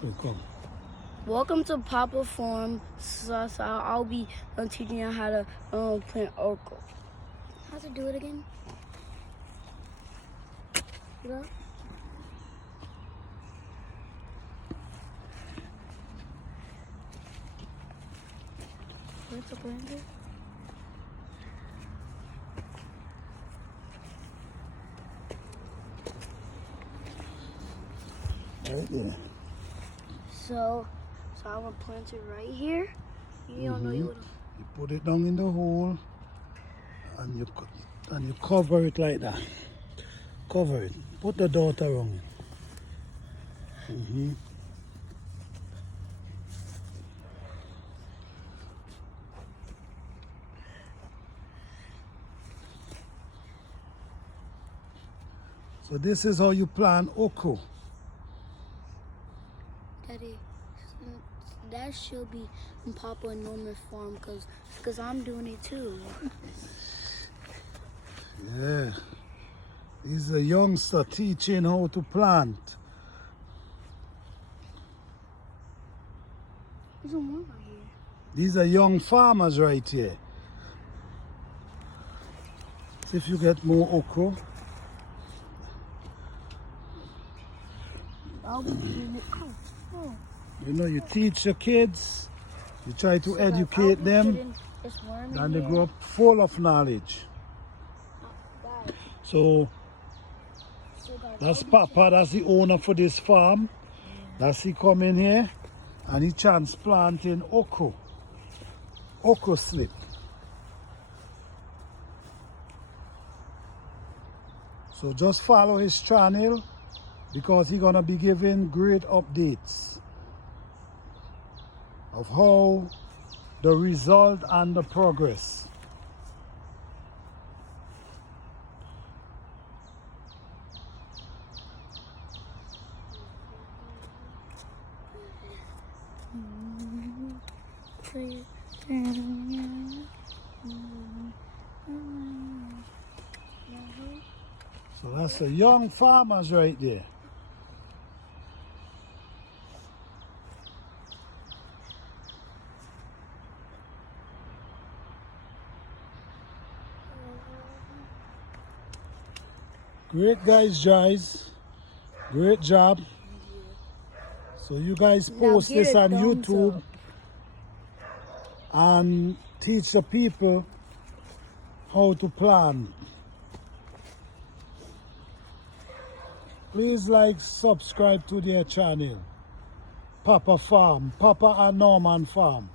Welcome. Welcome to Papa Farm. So I'll be teaching you how to plant okra. How to do it again? Look. Where's the planter? Right there. So I will plant it right here. You don't know you would. You put it down in the hole and you cover it like that. Cover it. Put the dot around it. So this is how you plant okra. Daddy, that should be in Papa and Norman Farm because I'm doing it too. Yeah. He's a youngster teaching how to plant. There's some more right here. These are young farmers right here. See if you get more okra. I'll be doing it. Oh. You know, you teach your kids, you try to educate them, and they grow up full of knowledge. So that's Papa, that's the owner for this farm. That's he come in here and he transplanting okra slip. So just follow his channel because he's gonna be giving great updates of how the result and the progress. So that's the young farmers right there. Great guys. Great job. So you guys post this on YouTube and teach the people how to plant. Please like, subscribe to their channel. Papa Farm, Papa and Norman Farm.